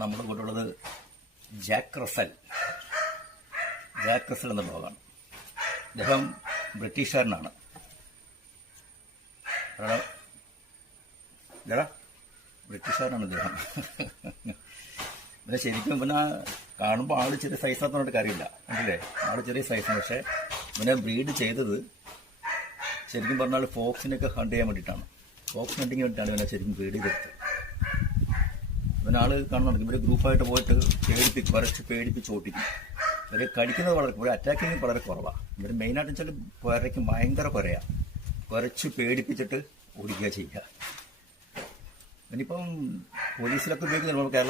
നമ്മുടെ കൂടെയുള്ളത് Jack Russell എന്ന ഡോഗാണ്. അദ്ദേഹം ബ്രിട്ടീഷുകാരനാണ്. ബ്രിട്ടീഷുകാരനാണ് അദ്ദേഹം. പിന്നെ ശരിക്കും പിന്നെ കാണുമ്പോൾ ആള് ചെറിയ സൈസാന്ന് പറഞ്ഞിട്ട് കാര്യമില്ല, കണ്ടില്ലേ? ആള് ചെറിയ സൈസാണ്. പക്ഷെ ഇവനെ ബ്രീഡ് ചെയ്തത് ശരിക്കും പറഞ്ഞാൽ ഫോക്സിനൊക്കെ ഹണ്ട് ചെയ്യാൻ വേണ്ടിയിട്ടാണ്. ഫോക്സ് ഹണ്ടിങ്ങിന് വേണ്ടിയിട്ടാണ് ഇവനെ ശരിക്കും ബ്രീഡ് ചെയ്തെടുത്തത്. ഇവനാള് കാണുന്നുണ്ട് ഇവര് ഗ്രൂപ്പായിട്ട് പോയിട്ട് കുറച്ച് പേടിപ്പിച്ച് ഓട്ടിക്കും. ഇവര് കടിക്കുന്നത് ഒരു അറ്റാക്കിങ് വളരെ കുറവാണ്. ഇവര് മെയിനായിട്ട് വെച്ചാൽ കുരയ്ക്ക് ഭയങ്കര കുരയാണ്. കുറച്ച് പേടിപ്പിച്ചിട്ട് ഓടിക്കുക ചെയ്യുക. ഇനിയിപ്പം പോലീസിലൊക്കെ ഉപയോഗിക്കുന്നുണ്ട്. കേരള